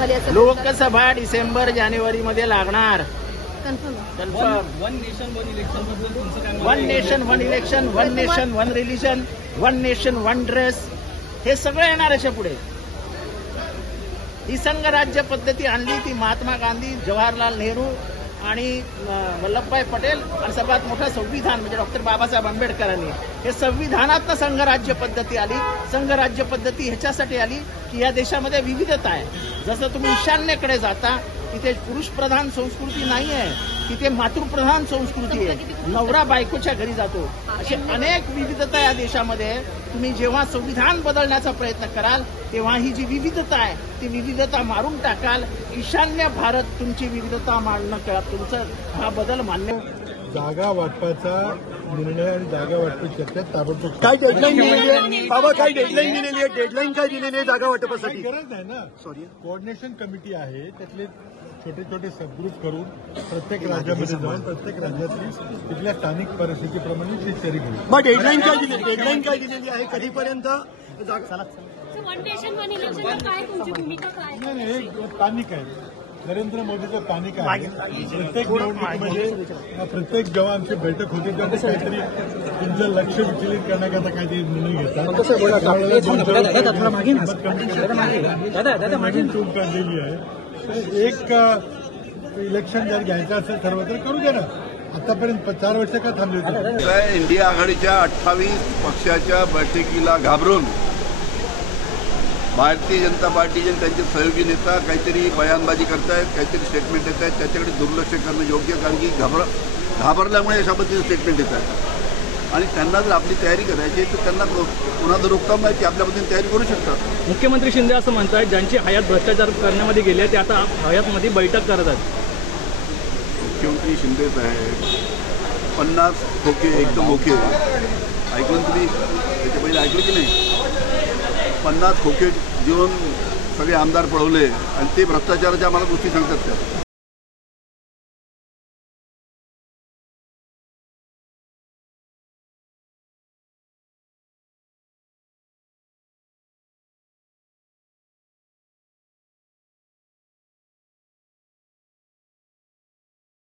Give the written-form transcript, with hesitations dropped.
झाली असं लोकसभा डिसेंबर जानेवारी मध्ये लागणार. Confirm. One nation one election बद्दल तुमचं काय? One nation one election, one nation one religion, one nation one dress, हे सगळं येणार याच्या पुढे. ही संघराज्य पद्धती आणली ती महात्मा गांधी, जवाहरलाल नेहरू आणि वल्लभभाई पटेल आणि सर्वात मोठा संविधान म्हणजे डॉक्टर बाबासाहेब आंबेडकरांनी. हे संविधानातनं संघराज्य पद्धती आली. संघराज्य पद्धती ह्याच्यासाठी आली की या देशामध्ये विविधता आहे. जसं तुम्ही ईशान्येकडे जाता तिथे पुरुषप्रधान संस्कृती नाही आहे, तिथे मातृप्रधान संस्कृती आहे. नवरा बायकोच्या घरी जातो. अशी अनेक विविधता या देशामध्ये. तुम्ही जेव्हा संविधान बदलण्याचा प्रयत्न कराल तेव्हा ही जी विविधता आहे ती विविधता मारून टाकाल. ईशान्य भारत तुमची विविधता मांडणं कळत तुमचं हा बदल मान्य. जागा वाटपाचा निर्णय आणि जागा वाटपाची चर्चा ताबडतोब. काय डेडलाईन दिलेली आहे बाबा? काय डेडलाईन दिलेली आहे? डेडलाईन काय दिलेली आहे जागा वाटपासाठी? गरज नाही ना. सॉरी, कोऑर्डिनेशन कमिटी आहे, त्यातले छोटे छोटे सबग्रुप करून प्रत्येक राज्यामध्ये जाऊन प्रत्येक राज्यातली तिथल्या स्थानिक परिस्थितीप्रमाणे शेतकरी घेऊ. मग डेडलाईन काय दिली? डेडलाईन काय दिलेली आहे? कधीपर्यंत जागा? वन नेशन वन इलेक्शन काय तुमची भूमिका काय? नाही, हे पॅनिक आहे. नरेंद्र मोदीचं पॅनिक आहे. प्रत्येक निवडणुकीमध्ये प्रत्येक जेव्हा आमची बैठक होती तेव्हा ते काहीतरी तुमचं लक्ष विचलित करण्याकरता काहीतरी निर्णय घेतात. नवीन टूल काढलेली आहे. एक इलेक्शन जर घ्यायचं असेल ठरवलं तर करू दे ना. आतापर्यंत 4 वर्ष का थांबले होते? इंडिया आघाडीच्या 28 पक्षाच्या बैठकीला घाबरून भारतीय जनता पार्टीचे त्यांचे सहयोगी नेता काहीतरी बयानबाजी करतायत, काहीतरी स्टेटमेंट देत आहेत. त्याच्याकडे दुर्लक्ष करणं योग्य, कारण की घाबरल्यामुळे अशा पद्धतीचे स्टेटमेंट देत आहेत. आणि त्यांना जर आपली तयारी करायची तर त्यांना पुन्हा जर रोखता नाही की आपल्या पद्धतीने तयारी करू शकतात. मुख्यमंत्री शिंदे असं म्हणतात ज्यांची हयात भ्रष्टाचार करण्यामध्ये गेले ते आता हयातमध्ये बैठक करत आहेत. मुख्यमंत्री शिंदे साहेब 50 खोके एकदम ओके ऐकून तुम्ही त्याच्या पहिले ऐकलं की नाही? 50 खोके देऊन सगळे आमदार पळवले आणि ते भ्रष्टाचाराच्या आम्हाला गोष्टी सांगतात त्या.